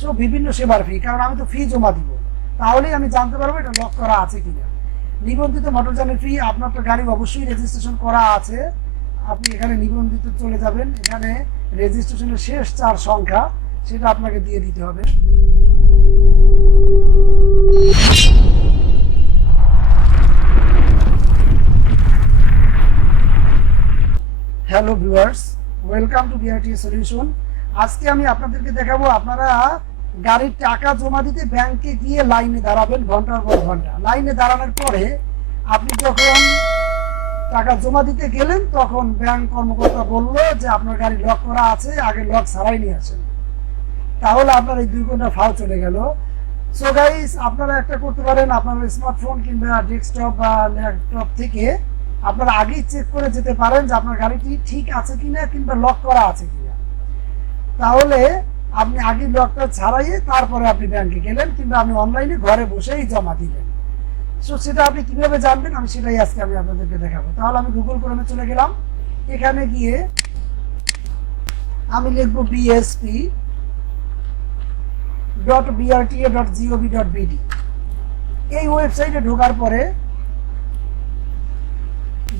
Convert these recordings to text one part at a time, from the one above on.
So বিভিন্ন সেবার ফি, কারণ আমি তো ফি জমা দিব, তাহলেই আমি জানতে পারবো এটা লক করা আছে কিনা। নিবন্ধিত মোটরযানের ফি, আপনার তো গাড়ি অবশ্যই রেজিস্ট্রেশন করা আছে, আপনি এখানে নিবন্ধিত চলে যাবেন, এখানে রেজিস্ট্রেশনের শেষ 4 সংখ্যা সেটা আপনাকে দিয়ে দিতে হবে। Hello viewers, welcome to Brta solution. আজকে আমি আপনাদেরকে দেখাবো আপনারা গাড়ির টাকা জমা দিতে ব্যাংকে গিয়ে লাইনে দাঁড়াবেন, ঘন্টার পর ঘন্টা। লাইনে দাঁড়ানোর পরে আপনি যখন টাকা জমা দিতে গেলেন তখন ব্যাংক কর্মকর্তা বললো যে আপনার গাড়ি লক করা আছে, আগে লক ছাড়াই নিয়ে আসেন। তাহলে আপনার এই 2 ঘন্টা ফাও চলে গেল। সো গাইস, আপনারা একটা করতে পারেন, আপনার স্মার্টফোন কিংবা ডেস্কটপ বা ল্যাপটপ থেকে আপনারা আগেই চেক করে যেতে পারেন যে আপনার গাড়িটি ঠিক আছে কিনা কিংবা লক করা আছে কিনা। তাহলে আপনি আগে লকটা ছাড়াইয়ে তারপরে আপনি ব্যাংকে গেলেন কিংবা আপনি অনলাইনে ঘরে বসেই জমা দিলেন। সো সেটা আপনি কিভাবে জানবেন আমি সেটাই আজকে আমি আপনাদেরকে দেখাবো। তাহলে আমি গুগল ক্রোমে চলে গেলাম, এখানে গিয়ে আমি লিখবো bsp.brta.gov.bd। এই ওয়েবসাইটে ঢোকার পরে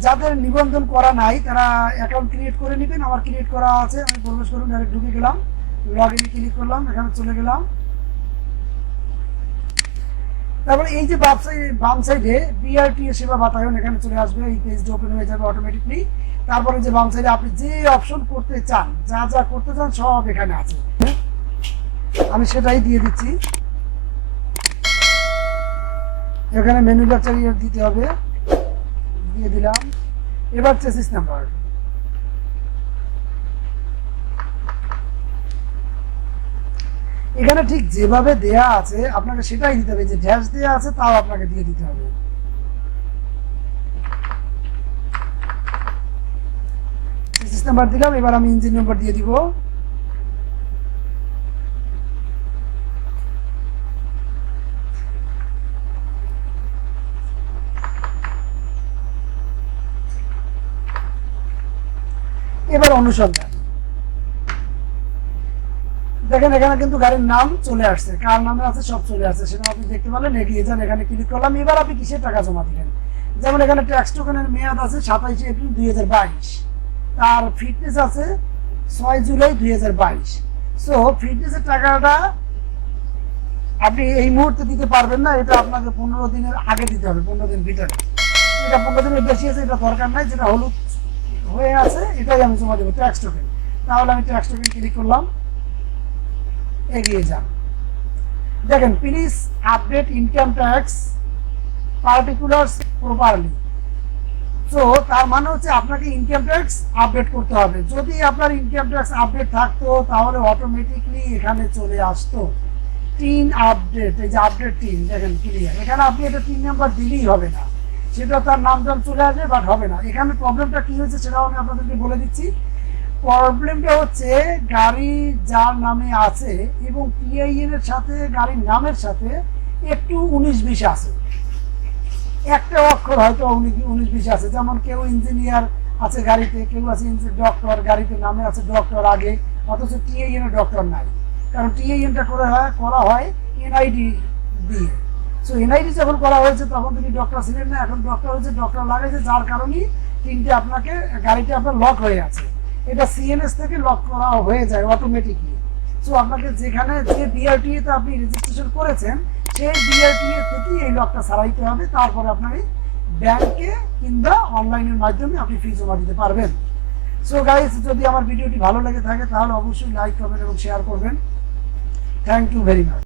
যাদের নিবন্ধন করা নাই তারা অ্যাকাউন্ট ক্রিয়েট করে নেবেন। আমার ক্রিয়েট করা আছে, আমি প্রবেশ করুন, ডাইরেক্ট ঢুকে গেলাম, লগ ইনে ক্লিক করলাম, এখানে চলে গেলাম। তারপর এই যে বাম সাইডে BRTA সেবা বাতায়ন, এখানে চলে আসবে, এই পেজটা ওপেন হয়ে যাবে অটোমেটিকলি। তারপরে যে বাম সাইডে আপনি যে অপশন করতে চান, যা যা করতে চান সব এখানে আছে, আমি সেটাই দিয়ে দিচ্ছি। এখানে ম্যানুফ্যাকচারিং দিতে হবে, দিয়ে দিলাম। এবার চেসিস নাম্বার, এখানে ঠিক যেভাবে দেয়া আছে আপনাকে সেটাই দিতে হবে, যে ড্যাশ দেয়া আছে তাও আপনাকে দিয়ে দিতে হবে। চেসিস নাম্বার দিলাম, এবার আমি ইঞ্জিন নাম্বার দিয়ে দিব। এবার অনুসন্ধান, দেখেন এখানে কিন্তু গাড়ির নাম চলে আসছে, কার নামে আছে সব চলে আসছে, সেটা আপনি দেখতে পারলেন। এগিয়ে যান, এখানে ক্লিক করলাম। এবার আপনি কিসের টাকা জমা দিলেন, যেমন এখানে ট্যাক্স টোকেনের মেয়াদ আছে 27 এপ্রিল 2022, তার ফিটনেস আছে 6 জুলাই 2022। সো ফিটনেসের টাকাটা আপনি এই মুহূর্তে দিতে পারবেন না, এটা আপনাকে 15 দিনের আগে দিতে হবে, 15 দিন ভিতরে। এটা 15 দিনের বেশি আছে, এটা দরকার নাই, যেটা হলুদ হয়ে আছে এটাই আমি জমা দেবো, ট্যাক্স টোকেন। তাহলে আমি ট্যাক্স টোকেন ক্লিক করলাম, এগিয়ে যান। দেখেন please update income tax particulars properly. তো তার মানে হচ্ছে আপনাকে ইনকাম ট্যাক্স আপডেট করতে হবে। যদি আপনার ইনকাম ট্যাক্স আপডেট থাকতো তাহলে অটোমেটিকলি এখানে চলে আসতো টিন আপডেট, এই যে আপডেট টিন, দেখেন ক্লিয়ার। এখানে আপনি এটা 3 নাম্বার দিলেই হবে না, সেটা তার নাম টাম চলে আসবে, বাট হবে না। এখানে প্রবলেমটা কি হয়েছে সেটাও আমি আপনাদেরকে বলে দিচ্ছি। প্রবলেমটা হচ্ছে গাড়ি যার নামে আছে এবং PIN এর সাথে গাড়ির নামের সাথে একটু 19-20 আছে, একটা অক্ষর হয়তো 19-20 আছে। যেমন কেউ ইঞ্জিনিয়ার আছে গাড়িতে, কেউ আছে ডক্টর, গাড়িতে নামে আছে ডক্টর আগে, অথচ TIN এ ডক্টর নাই, কারণ TIN-টা করা হয় NID দিয়ে। সো NID যখন করা হয়েছে তখন তিনি ডক্টর ছিলেন না, এখন ডক্টর হয়েছে, ডক্টর লাগাইছে, যার কারণে তিনটে আপনাকে গাড়িতে আপনার লক হয়ে আছে। এটা CNS থেকে লক করা হয়ে যায় অটোমেটিকলি। সো আপনাকে যেখানে যে BRTA তে আপনি রেজিস্ট্রেশন করেছেন সেই BRTA থেকেই এই লকটা ছাড়াইতে হবে, তারপরে আপনার ব্যাংকে কিংবা অনলাইনের মাধ্যমে আপনি ফি জমা দিতে পারবেন। সো গাইস, যদি আমার ভিডিওটি ভালো লেগে থাকে তাহলে অবশ্যই লাইক করবেন এবং শেয়ার করবেন। Thank you very much.